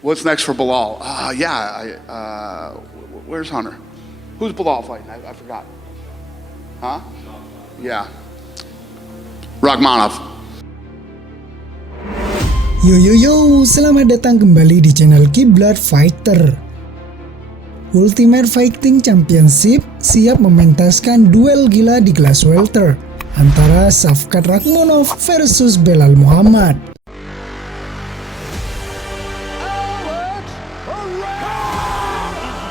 What's next for Bilal? Where's Hunter? Who's Bilal fighting? I forgot. Huh? Yeah. Rakhmonov. Yo, selamat datang kembali di channel Kiblat Fighter. Ultimate Fighting Championship siap mementaskan duel gila di kelas welter antara Shavkat Rakhmonov versus Belal Muhammad.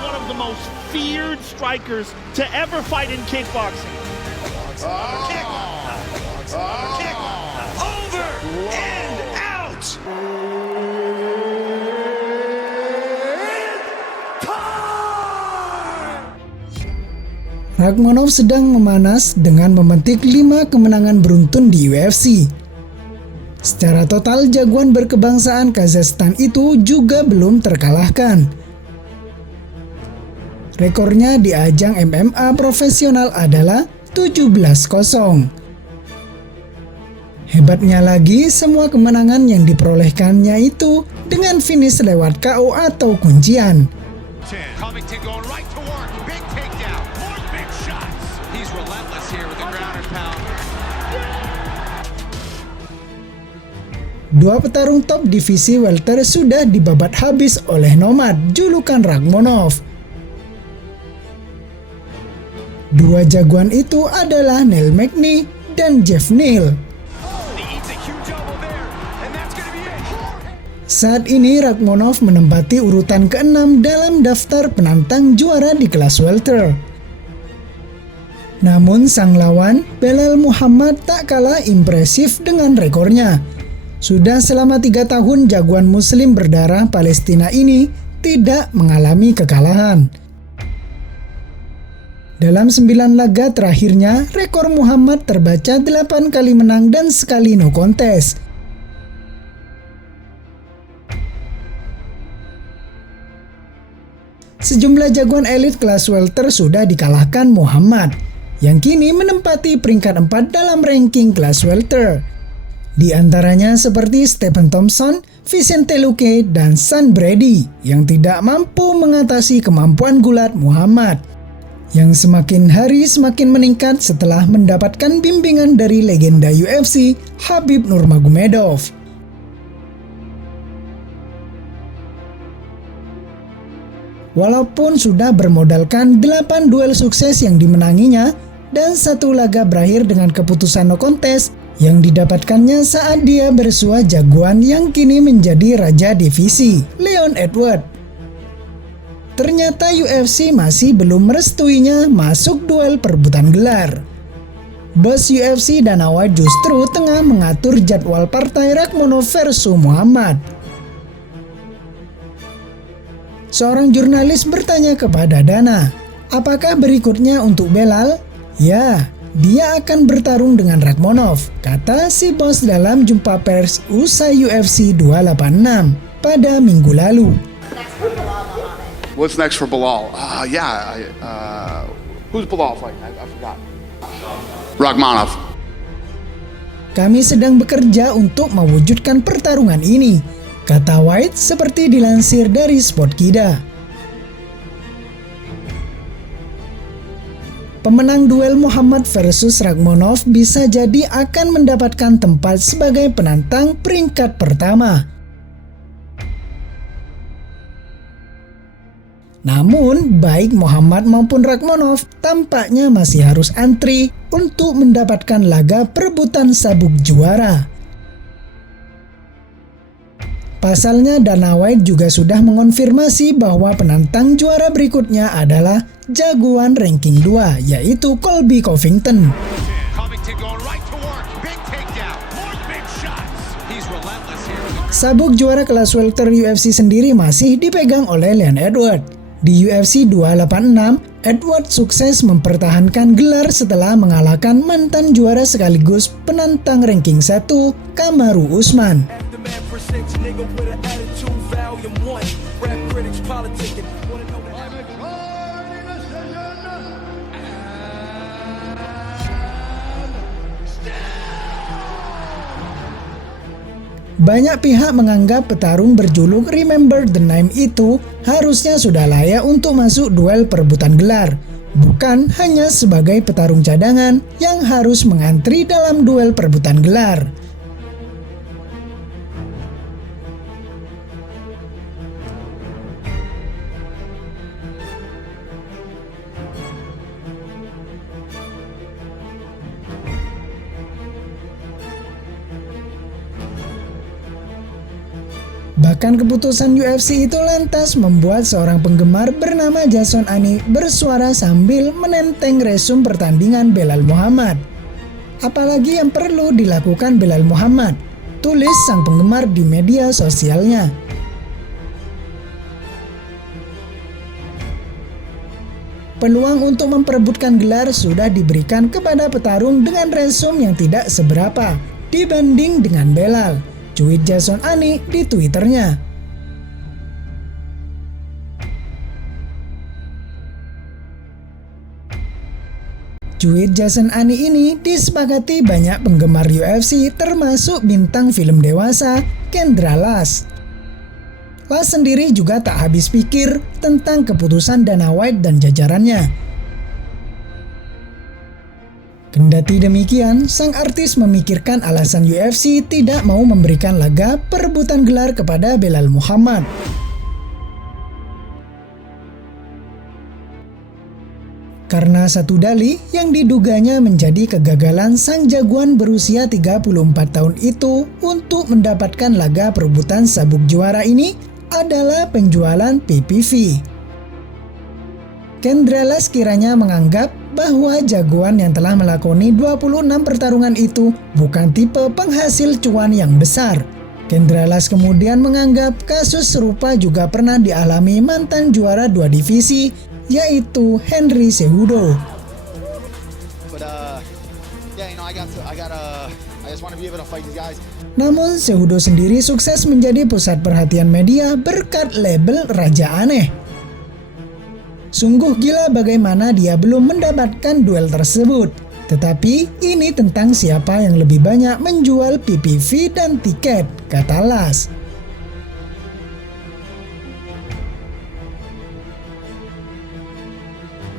One of the most feared strikers to ever fight in kickboxing. Kick. Over and out. Rakhmonov sedang memanas dengan memetik 5 kemenangan beruntun di UFC. Secara total, jagoan berkebangsaan Kazakhstan itu juga belum terkalahkan. Rekornya di ajang MMA profesional adalah 17-0. Hebatnya lagi, semua kemenangan yang diperolehkannya itu dengan finish lewat KO atau kuncian. Covington going right to work. Big takedown. More big shots. He's relentless here with the ground and pound. Dua petarung top divisi welter sudah dibabat habis oleh Nomad, julukan Rakhmonov. Dua jagoan itu adalah Neil Magny dan Jeff Neal. Saat ini Rakhmonov menempati urutan ke-6 dalam daftar penantang juara di kelas welter. Namun sang lawan, Belal Muhammad, tak kalah impresif dengan rekornya. Sudah selama 3 tahun jagoan muslim berdarah Palestina ini tidak mengalami kekalahan. Dalam 9 laga terakhirnya, rekor Muhammad terbaca 8 kali menang dan sekali no contest. Sejumlah jagoan elit kelas welter sudah dikalahkan Muhammad, yang kini menempati peringkat 4 dalam ranking kelas welter. Di antaranya seperti Stephen Thompson, Vicente Luque, dan Sean Brady yang tidak mampu mengatasi kemampuan gulat Muhammad, yang semakin hari semakin meningkat setelah mendapatkan bimbingan dari legenda UFC Khabib Nurmagomedov. Walaupun sudah bermodalkan 8 duel sukses yang dimenanginya dan 1 laga berakhir dengan keputusan no contest yang didapatkannya saat dia bersua jagoan yang kini menjadi raja divisi, Leon Edwards. Ternyata UFC masih belum merestuinya masuk duel perebutan gelar. Bos UFC Dana White justru tengah mengatur jadwal partai Rakhmonov versus Muhammad. Seorang jurnalis bertanya kepada Dana, apakah berikutnya untuk Belal? Ya, dia akan bertarung dengan Rakhmonov, kata si bos dalam jumpa pers usai UFC 286 pada minggu lalu. What's next for Bilal? Who's Bilal fighting? I forgot. Rakhmonov. Kami sedang bekerja untuk mewujudkan pertarungan ini, kata White seperti dilansir dari Sportkida. Pemenang duel Muhammad versus Rakhmonov bisa jadi akan mendapatkan tempat sebagai penantang peringkat pertama. Namun, baik Muhammad maupun Rakhmonov tampaknya masih harus antri untuk mendapatkan laga perebutan sabuk juara. Pasalnya, Dana White juga sudah mengonfirmasi bahwa penantang juara berikutnya adalah jagoan ranking 2, yaitu Colby Covington. Sabuk juara kelas welter UFC sendiri masih dipegang oleh Leon Edwards. Di UFC 286, Edwards sukses mempertahankan gelar setelah mengalahkan mantan juara sekaligus penantang ranking 1, Kamaru Usman. Banyak pihak menganggap petarung berjuluk Remember the Name itu harusnya sudah layak untuk masuk duel perebutan gelar, bukan hanya sebagai petarung cadangan yang harus mengantri dalam duel perebutan gelar. Bahkan keputusan UFC itu lantas membuat seorang penggemar bernama Jason Ani bersuara sambil menenteng resum pertandingan Belal Muhammad. Apalagi yang perlu dilakukan Belal Muhammad, tulis sang penggemar di media sosialnya. Peluang untuk memperebutkan gelar sudah diberikan kepada petarung dengan resum yang tidak seberapa dibanding dengan Belal, cuit Jason Ani di Twitternya. Cuit Jason Ani ini disepakati banyak penggemar UFC termasuk bintang film dewasa Kendra Lass. Lass sendiri juga tak habis pikir tentang keputusan Dana White dan jajarannya. Kendati demikian, sang artis memikirkan alasan UFC tidak mau memberikan laga perebutan gelar kepada Belal Muhammad. Karena satu dalih yang diduganya menjadi kegagalan sang jagoan berusia 34 tahun itu untuk mendapatkan laga perebutan sabuk juara ini adalah penjualan PPV. Kendra Lass kiranya menganggap bahwa jagoan yang telah melakoni 26 pertarungan itu bukan tipe penghasil cuan yang besar. Kendra Lass kemudian menganggap kasus serupa juga pernah dialami mantan juara 2 divisi, yaitu Henry Cejudo. Namun Cejudo sendiri sukses menjadi pusat perhatian media berkat label Raja Aneh. Sungguh gila bagaimana dia belum mendapatkan duel tersebut. Tetapi ini tentang siapa yang lebih banyak menjual PPV dan tiket, kata Lass.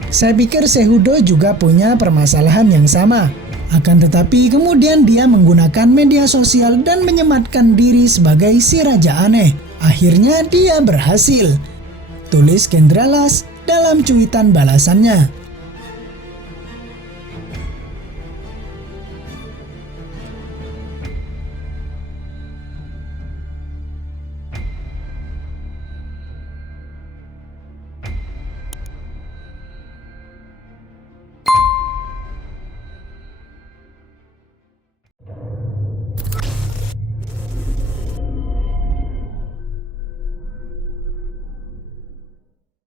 Saya pikir Cejudo juga punya permasalahan yang sama. Akan tetapi kemudian dia menggunakan media sosial dan menyematkan diri sebagai si Raja Aneh. Akhirnya dia berhasil, tulis Kendra Lass dalam cuitan balasannya.